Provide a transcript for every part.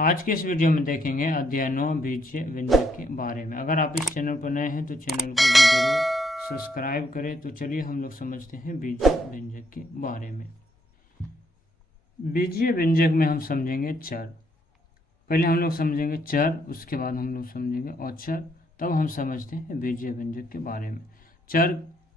आज के इस वीडियो में देखेंगे अध्याय 9 बीजीय व्यंजक के बारे में। अगर आप इस चैनल पर नए हैं तो चैनल को भी जरूर सब्सक्राइब करें। तो चलिए हम लोग समझते हैं बीजीय व्यंजक के बारे में। बीजीय व्यंजक में हम समझेंगे चर। पहले हम लोग समझेंगे चर, उसके बाद हम लोग समझेंगे औचर, तब हम समझते हैं बीजीय व्यंजक के बारे में। चर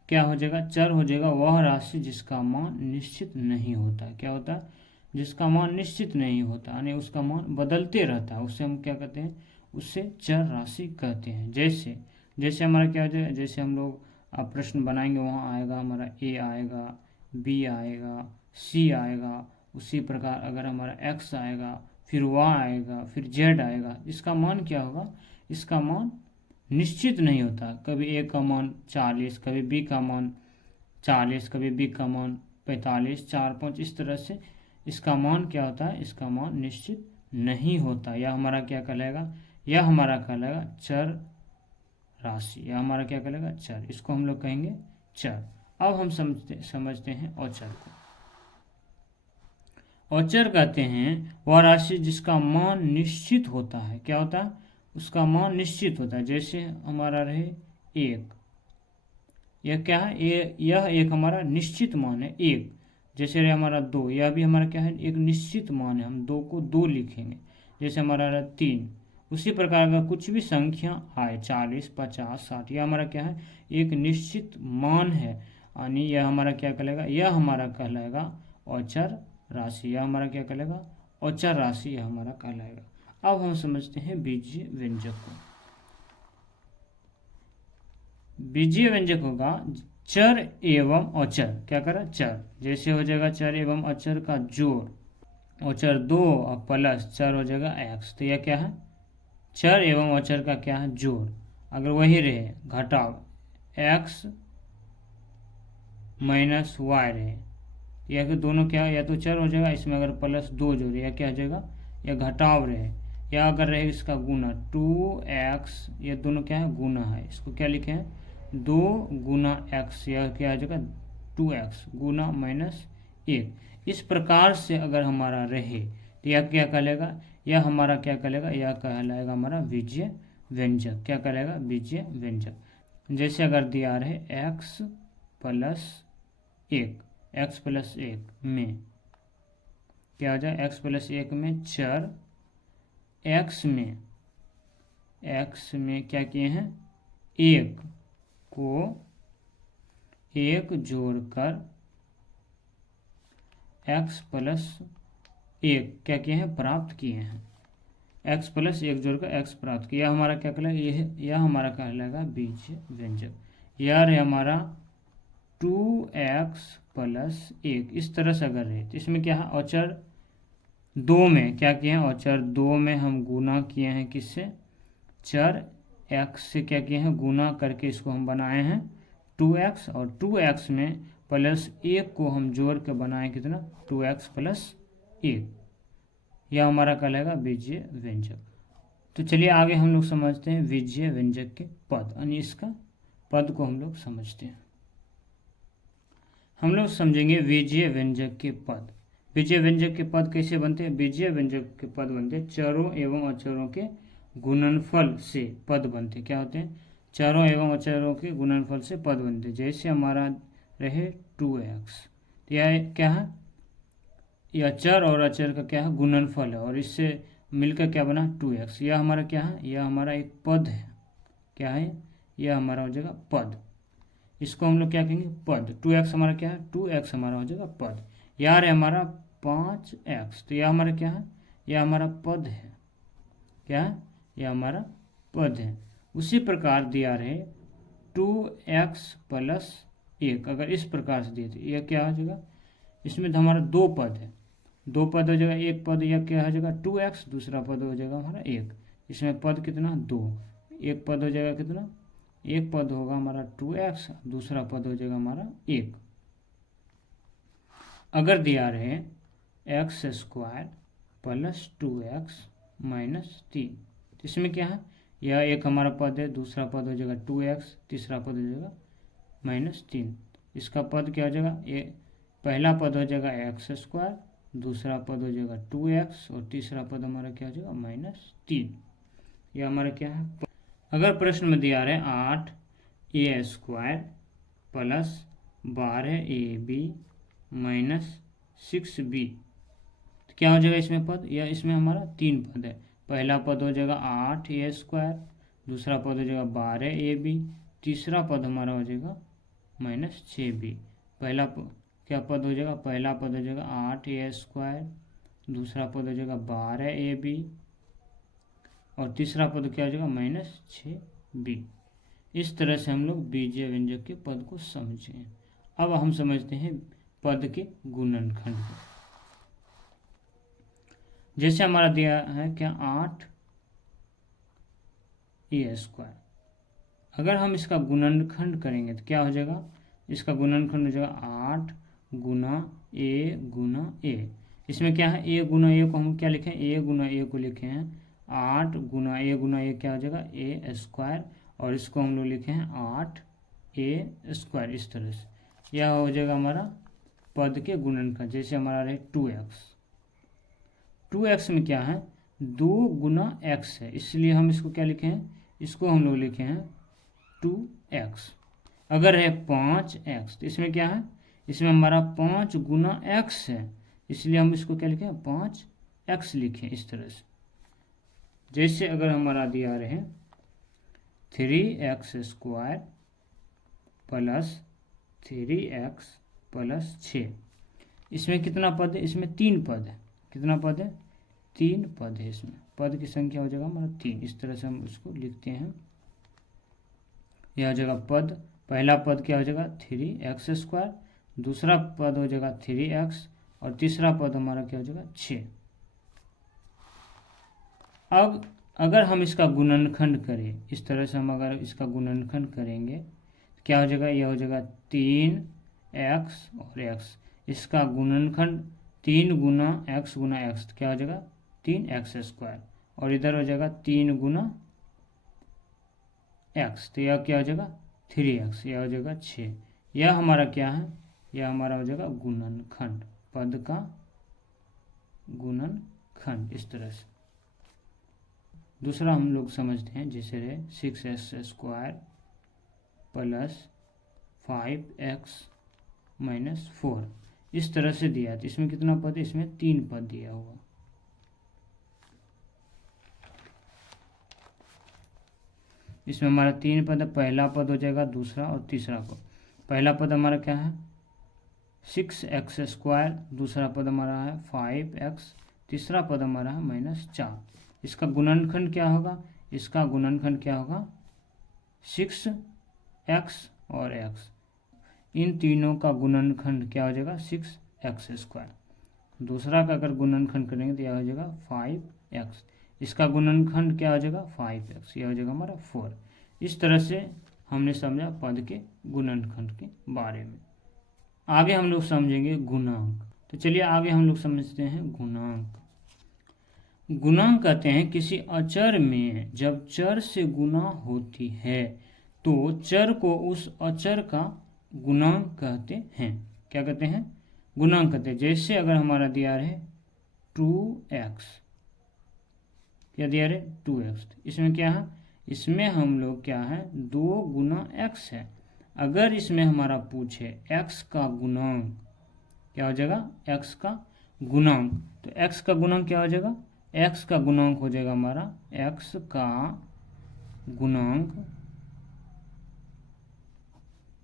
क्या हो जाएगा? चर हो जाएगा वह राशि जिसका मान निश्चित नहीं होता। क्या होता है? जिसका मान निश्चित नहीं होता, यानी उसका मान बदलते रहता है, उससे हम क्या कहते हैं? उससे चर राशि कहते हैं। जैसे जैसे हमारा क्या हो जाएगा? जैसे हम लोग प्रश्न बनाएंगे, वहाँ आएगा हमारा ए आएगा, बी आएगा, सी आएगा। उसी प्रकार अगर हमारा एक्स आएगा, फिर वाई आएगा, फिर जेड आएगा, इसका मान क्या होगा? इसका मान निश्चित नहीं होता। कभी ए का मान 40, कभी बी का मान 40, कभी बी का मान 45, 4, 5, इस तरह से इसका मान क्या होता है? इसका मान निश्चित नहीं होता। यह हमारा क्या कहलाएगा? यह हमारा कहलाएगा चर राशि। यह हमारा क्या कहलाएगा? चर। इसको हम लोग कहेंगे चर। अब हम समझते हैं औचर को। औचर कहते हैं वह राशि जिसका मान निश्चित होता है। क्या होता है? उसका मान निश्चित होता है। जैसे हमारा रहे एक, यह क्या है? यह एक हमारा निश्चित मान है, एक। जैसे रहे हमारा दो, यह भी हमारा क्या है? एक निश्चित मान है, हम दो को दो लिखेंगे। जैसे हमारा रहा 3। उसी प्रकार का कुछ भी संख्या आए, 40, 50, 60, यह हमारा क्या है? एक निश्चित मान है, यानी यह हमारा क्या कहलाएगा? यह हमारा कहलाएगा औचर राशि। यह हमारा क्या कहलाएगा? औचर राशि यह हमारा कहलाएगा। अब हम समझते हैं बीजीय व्यंजक को। बीजीय व्यंजक होगा चर एवं औचर। क्या करा? चर। जैसे हो जाएगा चर एवं औचर का जोड़, औचर 2 और प्लस चर हो जाएगा एक्स। तो यह क्या है? चर एवं औचर का क्या है? जोड़। अगर वही रहे घटाव, एक्स माइनस वाई रहे, यह कि दोनों क्या है? या तो चर हो जाएगा, इसमें अगर प्लस 2 जोड़े, यह क्या हो जाएगा? यह घटाव रहे। या अगर रहे इसका गुना 2x, ये दोनों क्या है? गुना है। इसको क्या लिखे हैं? 2 गुना x। यह क्या हो जाएगा? 2x गुना माइनस 1। इस प्रकार से अगर हमारा रहे तो यह क्या कहलाएगा? यह हमारा क्या कहलाएगा? यह कहलाएगा हमारा बीजीय व्यंजक। क्या कहलाएगा? बीजीय व्यंजक। जैसे अगर दिया रहे x प्लस 1, x प्लस 1 में क्या हो जाए? x प्लस 1 में चर x में क्या किए हैं? 1 को 1 जोड़कर x प्लस 1 क्या किए हैं? प्राप्त किए हैं। x प्लस 1 जोड़कर x प्राप्त किया। हमारा क्या कहलाएगा? यह हमारा कहलाएगा बीजीय व्यंजक। यह है हमारा 2x प्लस 1। इस तरह से अगर रहे तो इसमें क्या है? औचर 2 में क्या किए हैं? औचर 2 में हम गुना किए हैं किससे? चर x से क्या किए हैं? गुना करके इसको हम बनाए हैं 2x, और 2x में प्लस 1 को हम जोड़ के बनाए कितना? 2x plus 1। यह हमारा कहलाएगा बीजीय व्यंजक। तो चलिए आगे हम लोग समझते हैं बीजीय व्यंजक के पद, यानी इसका पद को हम लोग समझते हैं। हम लोग समझेंगे बीजीय व्यंजक के पद। बीजीय व्यंजक के पद कैसे बनते हैं? बीजीय व्यंजक के पद बनते हैं चरों एवं अचरों के गुणनफल से पद बनते। क्या होते हैं? चरों एवं अचरों के गुणनफल से पद बनते। जैसे हमारा रहे 2x, तो यह क्या है? यह चर और अचर का क्या है? गुणनफल है, और इससे मिलकर क्या बना? 2x। यह हमारा क्या है? यह हमारा एक पद है। क्या है? यह हमारा हो जाएगा पद। इसको हम लोग क्या कहेंगे? पद। 2x हमारा क्या है? 2x हमारा हो जाएगा पद। यार है हमारा 5x, तो यह हमारा क्या है? यह हमारा पद है। क्या है? यह हमारा पद है। उसी प्रकार दिया रहे 2x प्लस 1, अगर इस प्रकार से दिए तो यह क्या हो जाएगा? इसमें तो हमारा 2 पद है, 2 पद हो जाएगा। एक पद यह क्या हो जाएगा? 2x, दूसरा पद हो जाएगा हमारा 1। इसमें पद कितना? 2। एक पद हो जाएगा कितना? एक पद होगा हमारा 2x, दूसरा पद हो जाएगा हमारा 1। अगर दिया रहे x square plus 2x minus 3, तो इसमें क्या है? यह एक हमारा पद है, दूसरा पद हो जाएगा 2x, तीसरा पद हो जाएगा माइनस 3। इसका पद क्या हो जाएगा? ये पहला पद हो जाएगा x स्क्वायर दूसरा पद हो जाएगा 2x और तीसरा पद हमारा क्या हो जाएगा -3। यह हमारा क्या है। अगर प्रश्न में दिया रहे 8a² plus 12ab minus 6b, तो क्या हो जाएगा इसमें पद, या इसमें हमारा 3 पद है। पहला पद हो जाएगा 8a², दूसरा पद हो जाएगा 12ab, तीसरा पद हमारा हो जाएगा -6b। पहला क्या पद हो जाएगा, पहला पद हो जाएगा 8a², दूसरा पद हो जाएगा 12ab और तीसरा पद क्या हो जाएगा -6b। इस तरह से हम लोग बीजीय व्यंजक के पद को समझे हैं। अब हम समझते हैं पद के गुणनखंड को। जैसे हमारा दिया है क्या 8a², अगर हम इसका गुणनखंड करेंगे तो क्या हो जाएगा, इसका गुणनखंड हो जाएगा 8 गुना a। इसमें क्या है a गुना a को हम क्या लिखें, a गुना a को लिखे हैं 8 गुना a क्या हो जाएगा a², और इसको हम लोग लिखे हैं 8a²। इस तरह से यह हो जाएगा हमारा पद के गुणनखंड। जैसे हमारा रहे 2x में क्या है 2 गुना x है, इसलिए हम इसको क्या लिखे हैं, इसको हम लोग लिखे हैं 2x। अगर है 5x तो इसमें क्या है, इसमें हमारा 5 गुना x है, इसलिए हम इसको क्या लिखें 5x लिखें। इस तरह से जैसे अगर हमारा दिया रहे 3x² प्लस 3x प्लस 6, इसमें कितना पद है, इसमें 3 पद है। कितना पद है, 3 पद है। इसमें पद की संख्या हो जाएगा हमारा 3। इस तरह से हम इसको लिखते हैं। यह हो जाएगा पद, पहला पद क्या हो जाएगा 3x², दूसरा पद हो जाएगा 3x और तीसरा पद हमारा क्या हो जाएगा 6। अब अगर हम इसका गुणनखंड करें, इस तरह से हम अगर इसका गुणनखंड करेंगे तो क्या हो जाएगा, यह हो जाएगा 3x और x। इसका गुणनखंड 3 गुना x गुना x, तो क्या हो जाएगा 3x², और इधर हो जाएगा 3 गुना x, तो यह क्या हो जाएगा 3x, यह हो जाएगा 6। यह हमारा क्या है, यह हमारा हो जाएगा गुणनखंड, पद का गुणनखंड। इस तरह से दूसरा हम लोग समझते हैं, जैसे रहे 6x² प्लस 5x माइनस 4। इस तरह से दिया, तो इसमें कितना पद है, इसमें 3 पद दिया हुआ। इसमें हमारा 3 पद है, पहला पद हो जाएगा दूसरा और तीसरा पद। पहला पद हमारा क्या है 6x², दूसरा पद हमारा है 5x, तीसरा पद हमारा है -4। इसका गुणनखंड क्या होगा, इसका गुणनखंड क्या होगा 6x और x, इन तीनों का गुणनखंड क्या हो जाएगा 6x²। दूसरा का अगर गुणनखंड करेंगे तो यह हो जाएगा 5x, इसका गुणनखंड क्या हो जाएगा 5x, यह हो जाएगा हमारा 4। इस तरह से हमने समझा पद के गुणनखंड के बारे में। आगे हम लोग समझेंगे गुणांक। तो चलिए आगे हम लोग समझते हैं गुणांक। गुणांक कहते हैं किसी अचर में जब चर से गुणा होती है तो चर को उस अचर का गुणांक कहते हैं। क्या कहते हैं, गुणांक कहते हैं। जैसे अगर हमारा दिया रहे 2x, क्या दिया रहे 2x, इसमें क्या है, इसमें हम लोग क्या है 2 गुना x है। अगर इसमें हमारा पूछे x का गुणांक, क्या हो जाएगा x का गुणांक, तो x का गुणांक क्या हो जाएगा, x का गुणांक हो जाएगा हमारा x का गुणांक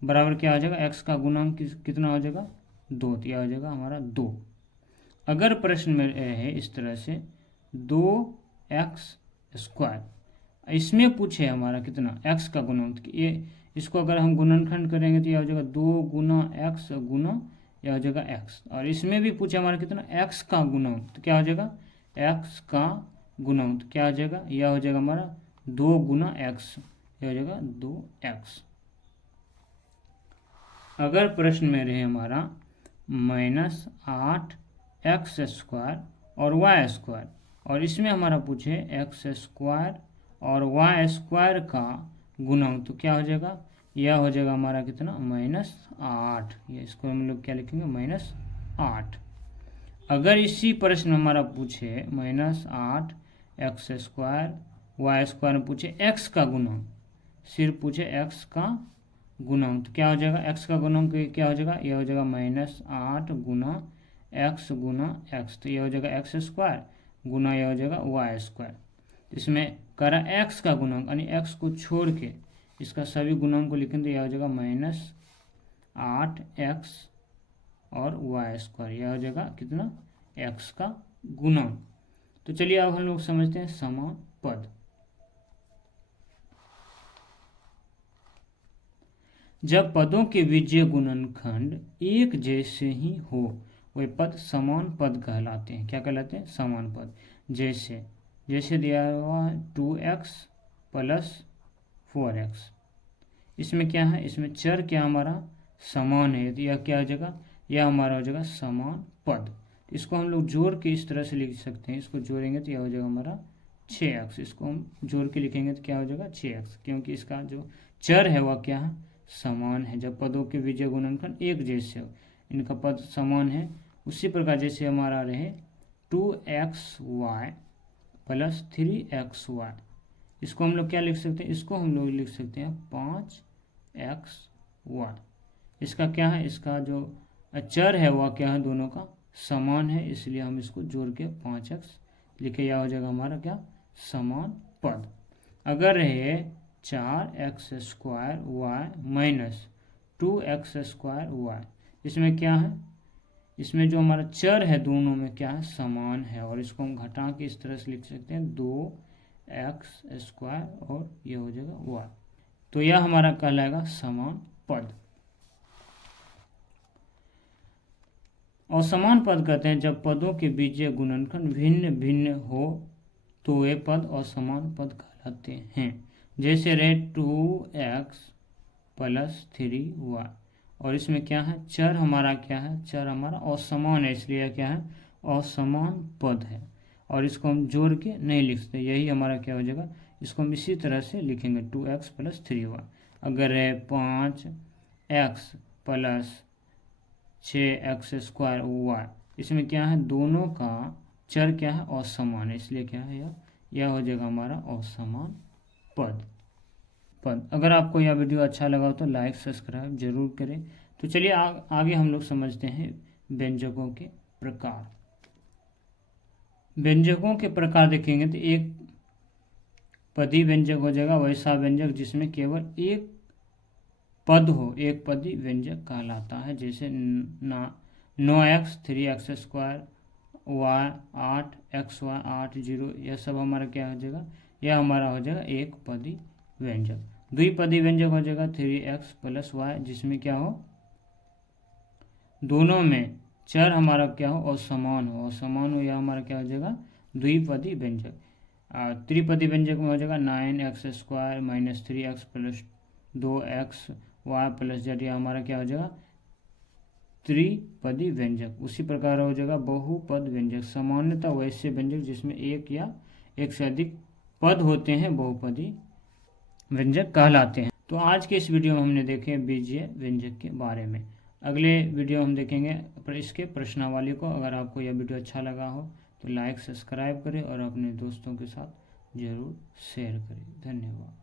बराबर क्या हो जाएगा, x का गुणांक कितना हो जाएगा 2, तो यह हो जाएगा हमारा 2। अगर प्रश्न में है इस तरह से 2x², इसमें पूछे हमारा कितना x का गुणांक, ये इसको अगर हम गुणनखंड करेंगे तो यह हो जाएगा 2 गुना x गुना यह हो जाएगा x, और इसमें भी पूछे हमारा कितना x का गुणांक, तो क्या हो जाएगा x का गुणांक, क्या हो जाएगा, यह हो जाएगा हमारा 2 गुना x, यह हो जाएगा 2x। अगर प्रश्न में रहे हमारा -8x² और y², और इसमें हमारा पूछे x² और y² का गुणांक, तो क्या हो जाएगा, यह हो जाएगा हमारा कितना -8, ये इसको हम लोग क्या लिखेंगे -8। अगर इसी प्रश्न में हमारा पूछे -8x² y² में पूछे x का गुणांक, सिर्फ पूछे x का गुणांक, तो क्या हो जाएगा, x का गुणांक क्या हो जाएगा, यह हो जाएगा -8 गुना x, तो यह हो जाएगा x² गुना यह हो जाएगा y²। इसमें करा x का गुणांक यानी x को छोड़ के इसका सभी गुणांक को लिखेंगे तो यह हो जाएगा -8x और y², यह हो जाएगा कितना, x का गुणांक। तो चलिए अब हम लोग समझते हैं समान पद। जब पदों के बीजीय गुणनखंड एक जैसे ही हो वे पद समान पद कहलाते हैं। क्या कहलाते हैं, समान पद। जैसे दिया हुआ 2x + 4x, इसमें क्या है, इसमें चर क्या हमारा समान है, तो यह क्या हो जाएगा, यह हमारा हो जाएगा समान पद। इसको हम लोग जोड़ के इस तरह से लिख सकते हैं, इसको जोड़ेंगे तो यह हो जाएगा हमारा 6x, इसको हम जोड़ के लिखेंगे तो क्या हो जाएगा 6x, क्योंकि इसका जो चर है वह क्या है, समान है। जब पदों के बीजीय गुणनखंड एक जैसे हो, इनका पद समान है। उसी प्रकार जैसे हमारा रहे 2xy + 3xy, इसको हम लोग क्या लिख सकते हैं, इसको हम लोग लिख सकते हैं 5xy। इसका क्या है, इसका जो चर है वह क्या है, दोनों का समान है, इसलिए हम इसको जोड़ के 5x लिखे, यह हो जाएगा हमारा क्या, समान पद। अगर रहे 4x² - 2x²y, इसमें क्या है, इसमें जो हमारा चर है दोनों में क्या है, समान है, और इसको हम घटा के इस तरह से लिख सकते हैं 2x² और ये हो जाएगा y, तो यह हमारा कहलाएगा समान पद। और समान पद कहते हैं जब पदों के बीजीय गुणनखंड भिन्न भिन्न हो तो वे पद असमान पद कहलाते हैं। जैसे रहे 2x + 3y, और इसमें क्या है, चर हमारा क्या है, चर हमारा असमान है, इसलिए क्या है, असमान पद है, और इसको हम जोड़ के नहीं लिख सकते, यही हमारा क्या हो जाएगा, इसको हम इसी तरह से लिखेंगे 2x + 3y। अगर है 5x + 6x²y, इसमें क्या है, दोनों का चर क्या है, असमान है, इसलिए क्या है, यह हो जाएगा हमारा असमान पद। अगर आपको यह वीडियो अच्छा लगा तो लाइक सब्सक्राइब जरूर करें। तो चलिए आगे हम लोग समझते हैं व्यंजकों के प्रकार। व्यंजकों के प्रकार देखेंगे तो एक पदी व्यंजक हो जाएगा वैसा व्यंजक जिसमें केवल एक पद हो, एक पदी व्यंजक कहलाता है। जैसे 9x 3x² y 8xy 8 यह सब हमारा क्या हो जाएगा, यह हमारा हो जाएगा एक पदी व्यंजक। द्विपदी व्यंजक हो जाएगा 3x + y, जिसमें क्या हो, दोनों में चर हमारा क्या हो, असमान हो, यह हमारा क्या हो जाएगा द्विपदी व्यंजक। त्रिपदी व्यंजक में हो जाएगा 9x² - 3x + 2xy + z, यह हमारा क्या हो जाएगा त्रिपदी व्यंजक। उसी प्रकार हो जाएगा बहुपद व्यंजक, सामान्यतः वैसे व्यंजक जिसमें एक या एक से अधिक पद होते हैं बहुपदी व्यंजक कहलाते हैं। तो आज के इस वीडियो में हमने देखे बीजीय व्यंजक के बारे में। अगले वीडियो हम देखेंगे इसके प्रश्नावली को। अगर आपको यह वीडियो अच्छा लगा हो तो लाइक सब्सक्राइब करें और अपने दोस्तों के साथ जरूर शेयर करें। धन्यवाद।